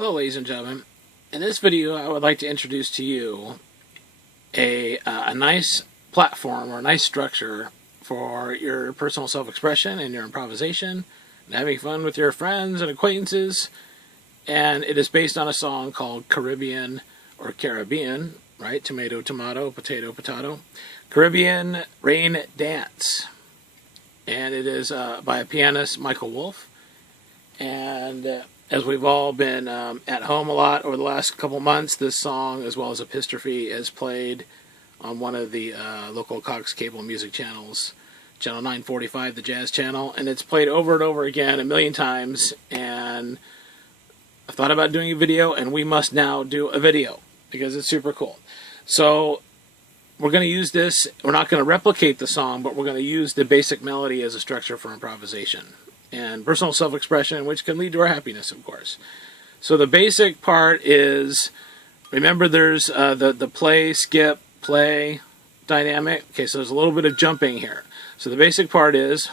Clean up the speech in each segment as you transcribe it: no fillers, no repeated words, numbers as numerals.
Hello ladies and gentlemen. In this video I would like to introduce to you a nice platform or a nice structure for your personal self-expression and your improvisation and having fun with your friends and acquaintances. And it is based on a song called Caribbean or Caribbean, right? Tomato, tomato, potato, potato. Caribbean Rain Dance. And it is by a pianist, Michael Wolff. And as we've all been at home a lot over the last couple months, this song, as well as Epistrophe, is played on one of the local Cox cable music channels, channel 945, the jazz channel, and it's played over and over again a million times. And I've thought about doing a video, and we must now do a video because it's super cool. So we're going to use this. We're not going to replicate the song, but we're going to use the basic melody as a structure for improvisation and personal self-expression, which can lead to our happiness, of course. So the basic part is, remember there's the play, skip, play dynamic. Okay, so there's a little bit of jumping here. So the basic part is,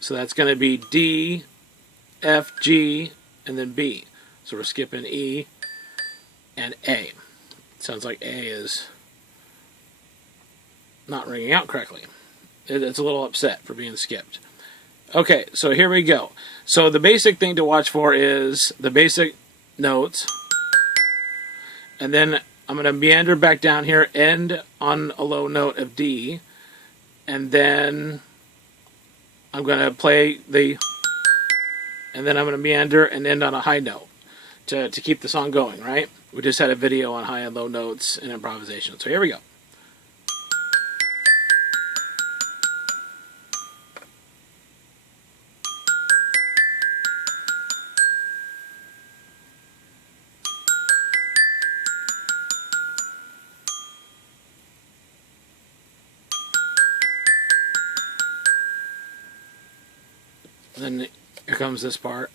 so that's going to be D, F, G, and then B. So we're skipping E and A. Sounds like A is not ringing out correctly. It's a little upset for being skipped. Okay, so here we go. So the basic thing to watch for is the basic notes. And then I'm going to meander back down here, end on a low note of D. And then I'm going to play the... And then I'm going to meander and end on a high note to keep the song going, right? We just had a video on high and low notes in improvisation. So here we go. And then here comes this part.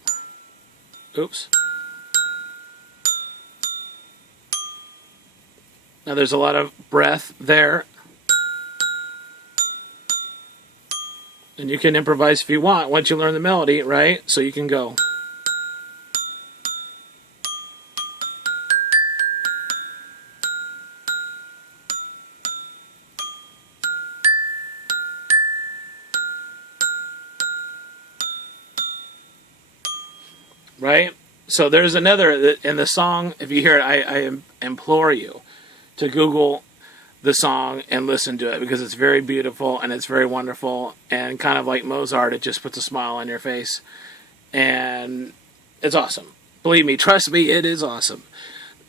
Oops. Now there's a lot of breath there. And you can improvise if you want once you learn the melody, right? So you can go. Right? So there's another, in the song, if you hear it, I implore you to Google the song and listen to it because it's very beautiful and it's very wonderful, and kind of like Mozart, it just puts a smile on your face. And it's awesome. Believe me, trust me, it is awesome.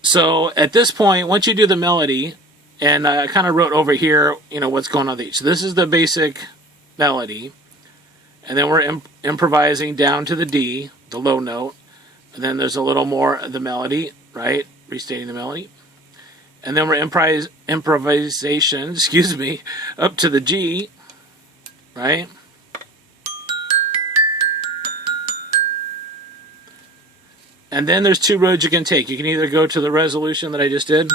So at this point, once you do the melody, and I kind of wrote over here, you know, what's going on with each. So this is the basic melody. And then we're improvising down to the D, the low note. And then there's a little more of the melody, right? Restating the melody. And then we're improvisation, excuse me, up to the G, right? And then there's two roads you can take. You can either go to the resolution that I just did,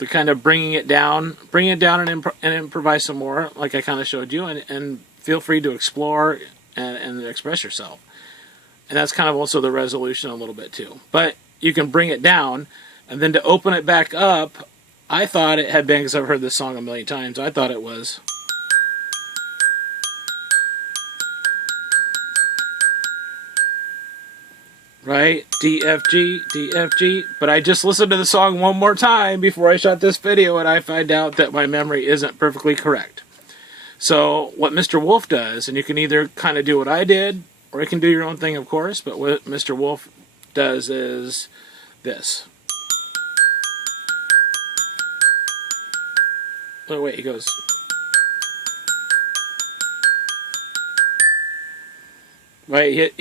to kind of bring it down and improvise some more, like I kind of showed you, and feel free to explore and express yourself. And that's kind of also the resolution a little bit too. But you can bring it down, and then to open it back up, I thought it had been, because I've heard this song a million times, I thought it was... Right? D, F, G, D, F, G. But I just listened to the song one more time before I shot this video, and I find out that my memory isn't perfectly correct. So what Mr. Wolff does, and you can either kind of do what I did, or you can do your own thing, of course, but what Mr. Wolff does is this. Oh, wait, he goes. Right,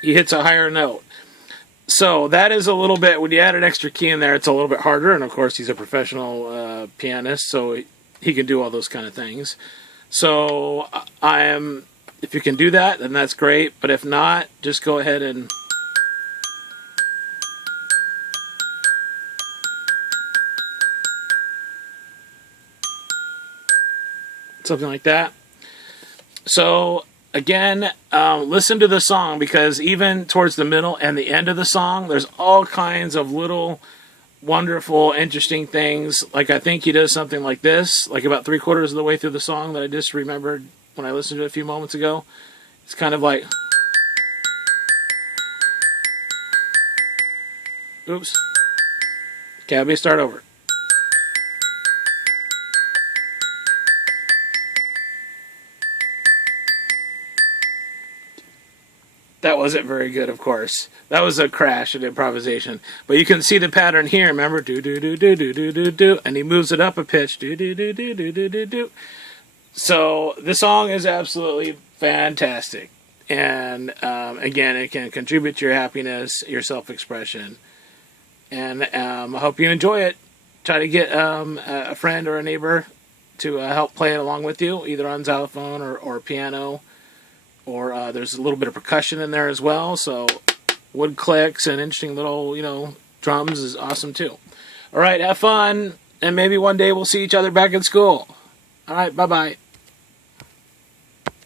he hits a higher note. So that is a little bit, when you add an extra key in there, it's a little bit harder. And of course, he's a professional pianist, so he can do all those kind of things. So if you can do that, then that's great. But if not, just go ahead and... something like that. So Again, listen to the song, because even towards the middle and the end of the song, there's all kinds of little wonderful, interesting things. Like, I think he does something like this, like about 3/4 of the way through the song, that I just remembered when I listened to it a few moments ago. It's kind of like, oops. Okay, let me start over. That wasn't very good, of course. That was a crash in improvisation. But you can see the pattern here. Remember, do do do do do do do do, and he moves it up a pitch. Do do do do do do do do. So the song is absolutely fantastic, and again, it can contribute to your happiness, your self-expression, and I hope you enjoy it. Try to get a friend or a neighbor to help play it along with you, either on xylophone or piano. Or there's a little bit of percussion in there as well, so wood clicks and interesting little, drums is awesome too. All right, have fun, and maybe one day we'll see each other back in school. All right, bye-bye.